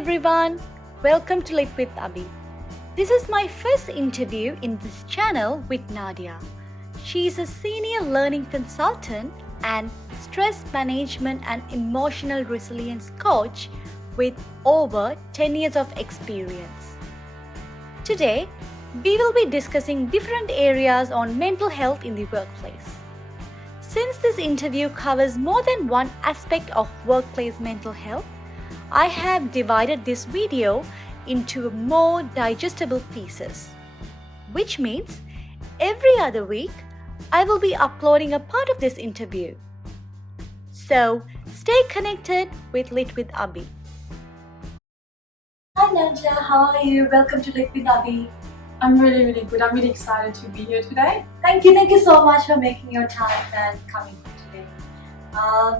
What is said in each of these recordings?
everyone, welcome to Live with Abhi. This is my first interview in this channel with Nanja. She is a senior learning consultant and stress management and emotional resilience coach with over 10 years of experience. Today, we will be discussing different areas on mental health in the workplace. Since this interview covers more than one aspect of workplace mental health, I have divided this video into more digestible pieces, which means every other week I will be uploading a part of this interview. So stay connected with Lit with Abhi. Hi Nanja, how are you? Welcome to Lit with Abhi. I'm really good. I'm really excited to be here today. Thank you so much for making your time and coming today.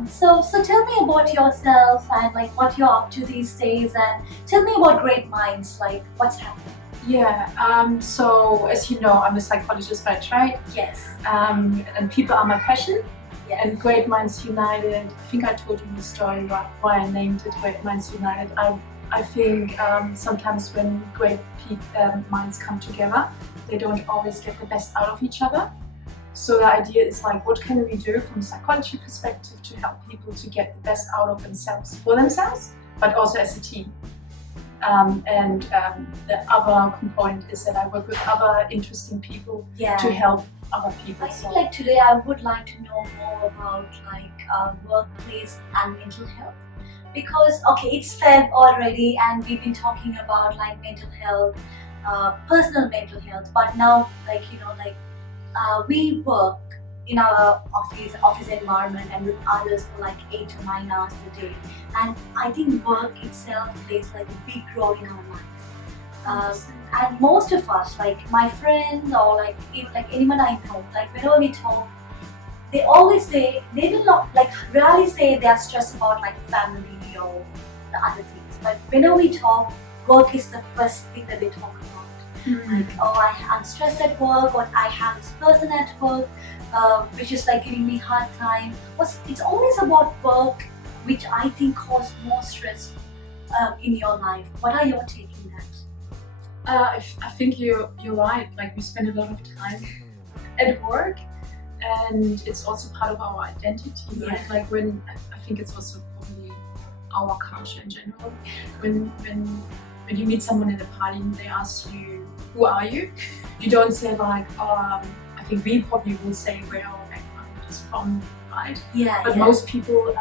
So tell me about yourself and like what you're up to these days, and tell me about Great Minds, like what's happening. Yeah, so as you know, I'm a psychologist by trade. Yes. And people are my passion. Yes. And Great Minds United, I think I told you the story why I named it Great Minds United. I think sometimes when great minds come together, they don't always get the best out of each other. So the idea is like, what can we do from a psychology perspective to help people to get the best out of themselves for themselves, but also as a team. The other component is that I work with other interesting people to help other people. I think like today I would like to know more about like workplace and mental health. Because okay, it's Feb already and we've been talking about like mental health, personal mental health, but now like we work in our office environment and with others for like 8 to 9 hours a day, and I think work itself plays like a big role in our life. And most of us, like my friends or like even like anyone I know, like whenever we talk, they always say, they will not like rarely say they are stressed about like family or the other things, but whenever we talk, work is the first thing that they talk about. Like, oh, I'm stressed at work, or I have this person at work which is like giving me hard time. It's always about work, which I think causes more stress in your life. What are your take on that? I think you're right. Like we spend a lot of time at work, and it's also part of our identity, right? Like when I think it's also probably our culture in general. When you meet someone at a party and they ask you, who are you? You don't say like, I think we probably will say where our background is from, right? Yeah. But most people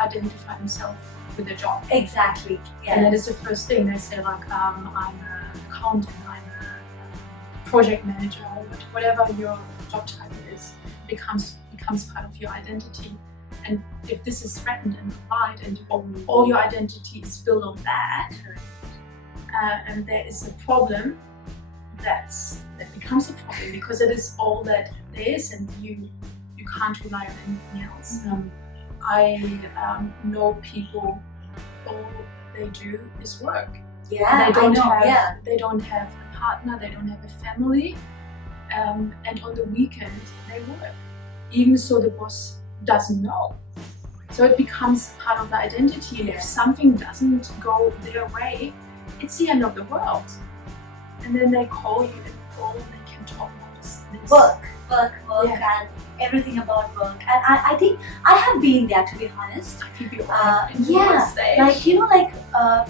identify themselves with their job. Exactly. Yeah. And that is the first thing. They say like, I'm an accountant, I'm a project manager, or whatever your job title is, becomes part of your identity. And if this is threatened and applied, and all your identity is built on that, and there is a problem, that becomes a problem, because it is all that there is, and you can't rely on anything else. I know people, all they do is work. Yeah, they don't have a partner, they don't have a family, and on the weekend they work, even so the boss doesn't know. So it becomes part of the identity, and if something doesn't go their way, it's the end of the world. And then they call you and all they can talk about is this. Work, and everything about work. And I think I have been there, to be honest. I think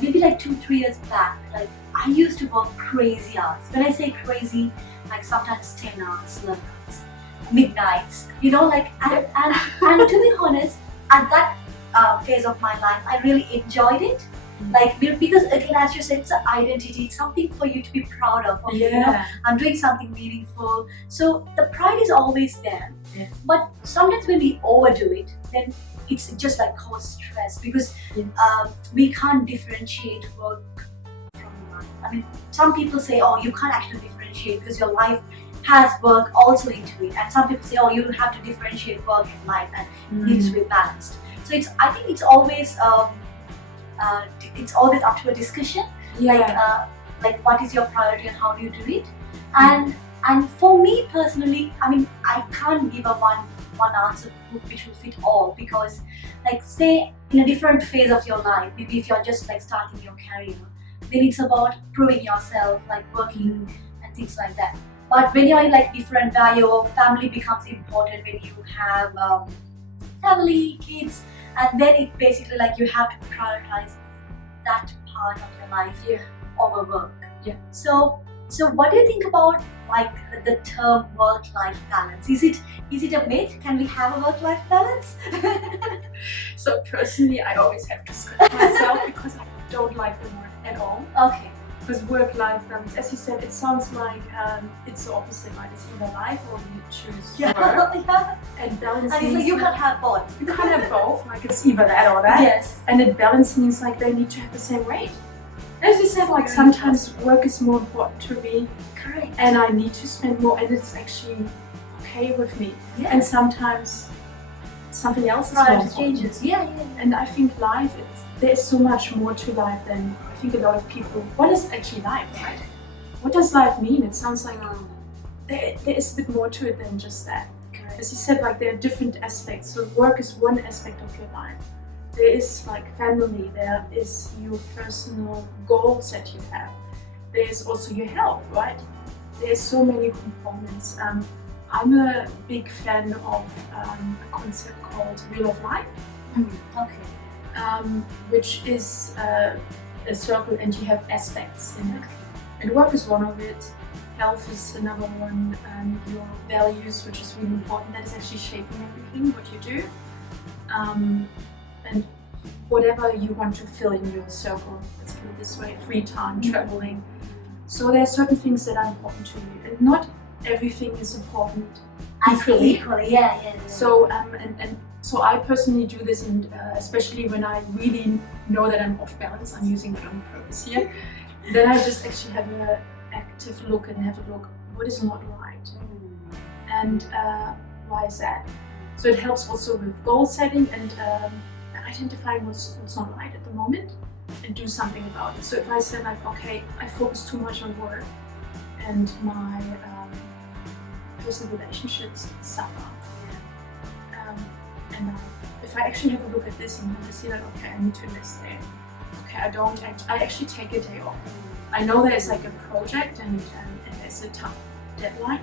maybe like 2-3 years back, like I used to work crazy hours. When I say crazy, like sometimes 10 hours, 11 hours, midnights, and to be honest, at that phase of my life, I really enjoyed it. Like, because again, as you said, it's an identity, it's something for you to be proud of. Okay, I'm doing something meaningful. So the pride is always there. Yeah. But sometimes when we overdo it, then it's just like cause stress, because we can't differentiate work from life. I mean, some people say, oh, you can't actually differentiate because your life has work also into it. And some people say, oh, you have to differentiate work and life, and it needs to be balanced. So I think it's always up to a discussion. Like what is your priority and how do you do it? And for me personally, I mean, I can't give a one one answer book which will fit all, because like stay in a different phase of your life. Maybe if you're just like starting your career, then it's about proving yourself, like working and things like that. But when you're in like different where your family becomes important, when you have family, kids, and then it basically like you have to prioritize that part of your life Yeah. over work. Yeah. So what do you think about like the term work-life balance? Is it a myth? Can we have a work-life balance? So personally, I always have to scratch myself because I don't like the word at all. Okay. Because work-life balance, as you said, it sounds like it's the opposite, right? It's either life or you choose work. Yeah. And balance And it's means like you can't have both. you can't have both, like it's either that or that. Yes. And it balance means like they need to have the same rate. As you said, like Very sometimes work is more important to me Correct. and I need to spend more and it's actually okay with me. Yeah. And sometimes something else is more Priorities important. changes. Yeah. And I think life, there's so much more to life than I think a lot of people. What is actually life, right? What does life mean? It sounds like there is a bit more to it than just that. Correct. As you said, like there are different aspects. So work is one aspect of your life. There is like family. There is your personal goals that you have. There is also your health, right? There's so many components. I'm a big fan of a concept called Wheel of Life. Okay. Which is a circle and you have aspects in it. And work is one of it, health is another one, your values, which is really important, that is actually shaping everything, what you do. And whatever you want to fill in your circle, let's put it this way, free time, traveling. So there are certain things that are important to you and not everything is important equally. Yeah. So so I personally do this, and especially when I really know that I'm off balance, I'm using that on purpose here. Then I just actually have an active look and have a look what is not right, and why is that. So it helps also with goal setting and identifying what's not right at the moment and do something about it. So if I say like, okay, I focus too much on work and my personal relationships suffer. And if I actually have a look at this and I see that, okay, I need to invest there. Okay, I actually take a day off. I know there's like a project and there's a tough deadline,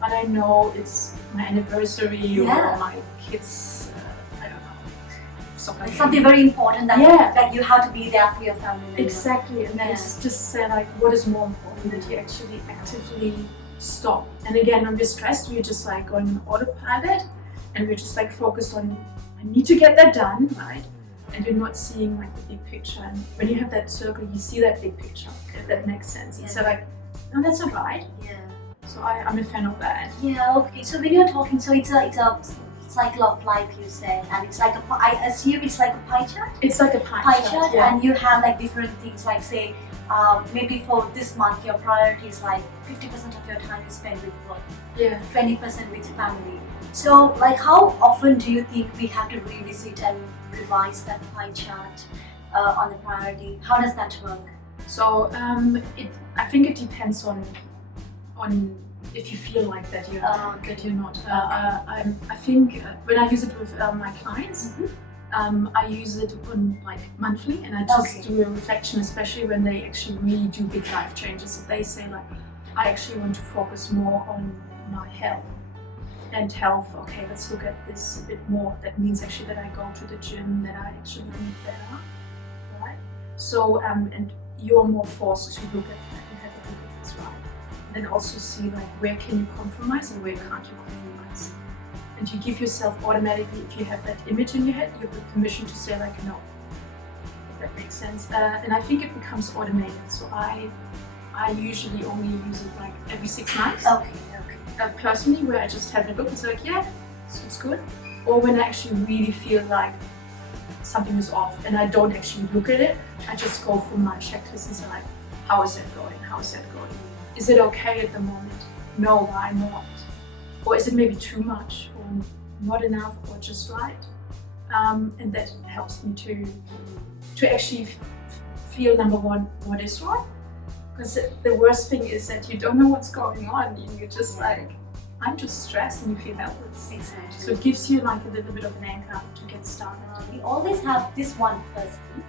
but I know it's my anniversary or my kids, I don't know. It's something very important that you have to be there for your family. Exactly, and then it's just say like, what is more important, that you actually actively stop. And again, when we're stressed, we're just like going on autopilot. And we're just like focused on, I need to get that done, right? And you're not seeing like the big picture. And when you have that circle, you see that big picture. Okay, that makes sense. And so like, no, that's not right. Yeah. So I'm a fan of that. Yeah. Okay. So when you're talking, so it's a cycle of life, you said, and it's like I assume it's like a pie chart. It's like a pie chart, yeah. And you have like different things, like say, maybe for this month your priority is like 50% of your time is spent with work. Yeah. 20% with family. So, like, how often do you think we have to revisit and revise that pie chart on the priority? How does that work? So, I think it depends on if you feel like that you're not. I think when I use it with my clients, I use it on like monthly, and I just do a reflection, especially when they actually really do big life changes. If they say like, I actually want to focus more on my health. And health, okay, let's look at this a bit more. That means actually that I go to the gym, that I actually eat better, right? So, and you're more forced to look at that and have a look if it's right. And then also see like, where can you compromise and where can't you compromise? And you give yourself automatically, if you have that image in your head, you have the permission to say like, no, if that makes sense. And I think it becomes automated. So I usually only use it like every 6 months. Okay. Personally, where I just have a look and say like, yeah, it's good. Or when I actually really feel like something is off and I don't actually look at it, I just go through my checklist and say like, how is that going? How is that going? Is it okay at the moment? No, why not? Or is it maybe too much or not enough or just right? And that helps me to actually feel, number one, what is wrong. Because the worst thing is that you don't know what's going on. You're just like, I'm just stressed, and you feel helpless. Exactly. So it gives you like a little bit of an anchor to get started. We always have this one person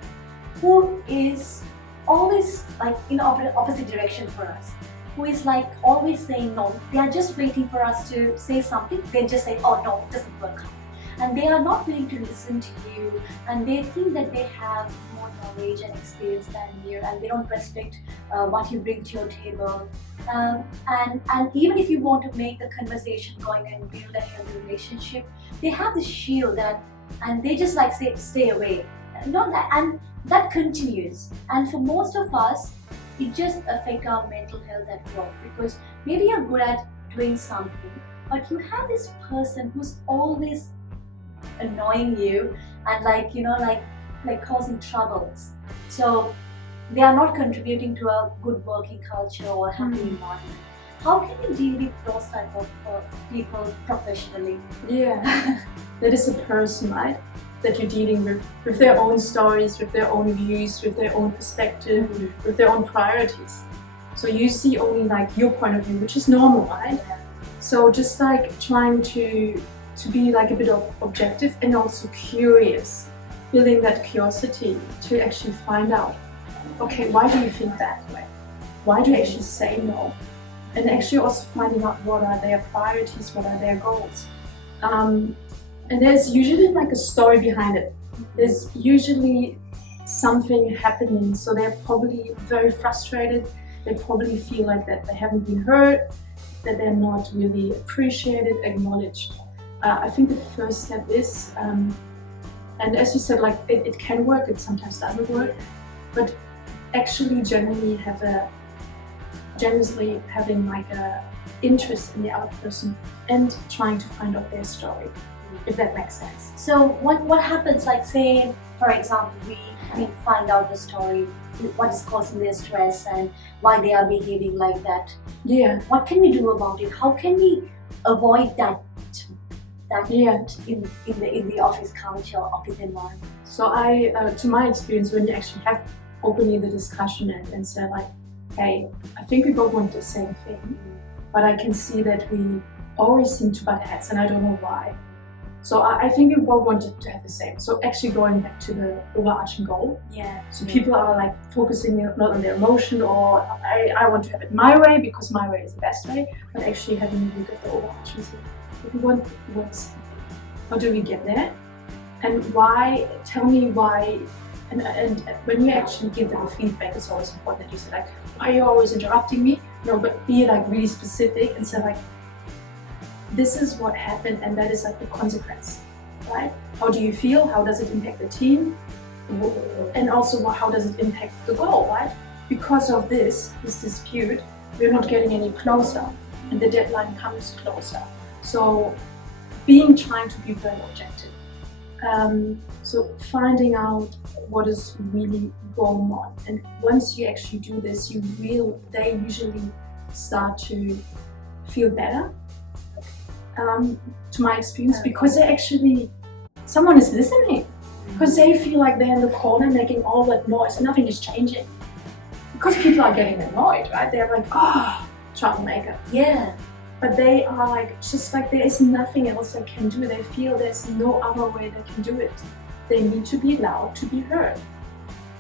who is always like in opposite direction for us, who is like always saying no. They are just waiting for us to say something. They just say, oh no, it doesn't work out. And they are not willing to listen to you, and they think that they have more knowledge and experience than you, and they don't respect what you bring to your table. And even if you want to make the conversation going and build a healthy relationship, they have this shield that, and they just like say stay away. And that continues. And for most of us, it just affects our mental health at work, because maybe you're good at doing something, but you have this person who's always annoying you and like causing troubles. So they are not contributing to a good working culture or happy environment. How can you deal with those type of people professionally? Yeah, that is a person, right? That you're dealing with their own stories, with their own views, with their own perspective, with their own priorities. So you see only like your point of view, which is normal, right? So just like trying to be like a bit of objective and also curious, building that curiosity to actually find out, okay, why do you think that way? Why do you actually say no? And actually also finding out what are their priorities, what are their goals. And there's usually like a story behind it. There's usually something happening, so they're probably very frustrated. They probably feel like that they haven't been heard, that they're not really appreciated, acknowledged. I think the first step is, and as you said, like it can work, it sometimes doesn't work, but actually generally having like a interest in the other person and trying to find out their story, if that makes sense. So what happens, like say for example we find out the story, what is causing their stress and why they are behaving like that. Yeah. What can we do about it? How can we avoid that in the office culture, office environment? So to my experience, when you actually have openly the discussion and say like, hey, I think we both want the same thing, but I can see that we always seem to butt heads and I don't know why. So I think we both wanted to have the same. So actually going back to the overarching goal. Yeah. So people are like focusing not on their emotion or I want to have it my way because my way is the best way, but actually having a look at the overarching thing. If we want something, how do we get there? And why, tell me why, and when you actually give them feedback, it's always important that you say like, why are you always interrupting me? No, but be like really specific and say like, this is what happened and that is like the consequence, right? How do you feel? How does it impact the team? And also how does it impact the goal, right? Because of this dispute, we're not getting any closer and the deadline comes closer. So trying to be very objective. So finding out what is really going on. And once you actually do this, they usually start to feel better. To my experience, because someone is listening, because they feel like they're in the corner making all that noise and nothing is changing. Because people are getting annoyed, right? They're like, oh, troublemaker. Yeah. But they are like, just like there is nothing else they can do. They feel there's no other way they can do it. They need to be allowed to be heard.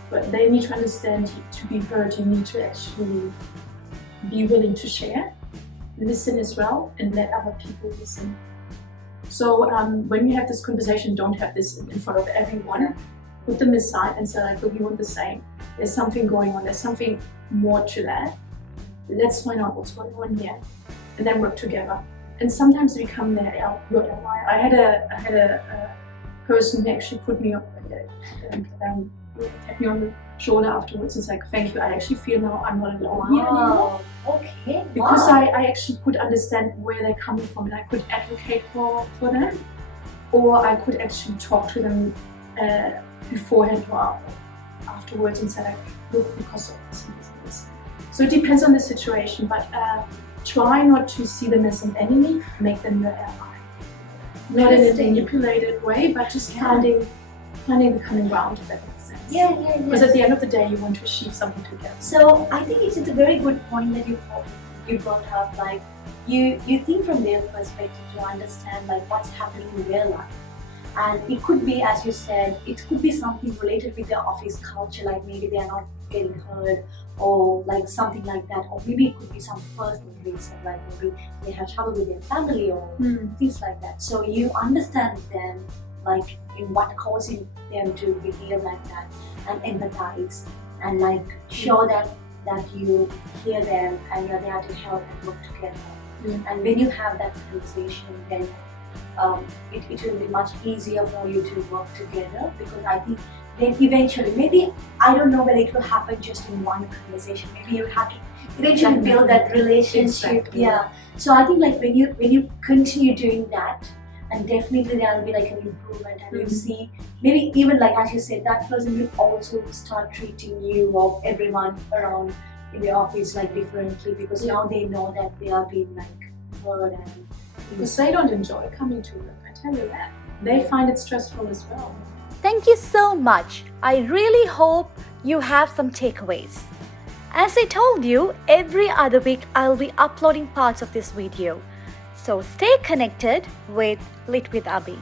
But they need to understand, to be heard, you need to actually be willing to share, listen as well, and let other people listen. So when you have this conversation, don't have this in front of everyone. Put them aside and say like, look, we want the same. There's something going on. There's something more to that. Let's find out what's going on here, and then work together. And sometimes we become their ally. I had a person who actually put me on, tapped me on the shoulder afterwards and said, like, thank you. I actually feel now I'm not alone here anymore. Okay. Because I actually could understand where they're coming from and I could advocate for them, or I could actually talk to them beforehand or afterwards and say like, look, because of this and this and this. So it depends on the situation, but try not to see them as an enemy, make them your ally. Not in a manipulated way, but just finding the common ground, if that makes sense. Yeah. Because at the end of the day, you want to achieve something together. So I think it's a very good point that you you brought up, like you think from their perspective to understand like what's happening in their life. And it could be, as you said, it could be something related with their office culture, like maybe they are not getting heard or like something like that, or maybe it could be some personal reason, like maybe they have trouble with their family or things like that. So you understand them, like in what causing them to behave like that, and empathize and like show that you hear them and you're there to help and work together. And when you have that conversation, then it will be much easier for you to work together, because I think then eventually, maybe I don't know whether it will happen just in one conversation. Maybe you have to eventually build that relationship. Exactly. Yeah. So I think like when you continue doing that, and definitely there will be like an improvement, and you see maybe even like as you said, that person will also start treating you or everyone around in the office like differently, because now they know that they are being like heard and Because they don't enjoy coming to work, I tell you that. They find it stressful as well. Thank you so much. I really hope you have some takeaways. As I told you, every other week I'll be uploading parts of this video. So stay connected with Lit with Abhi.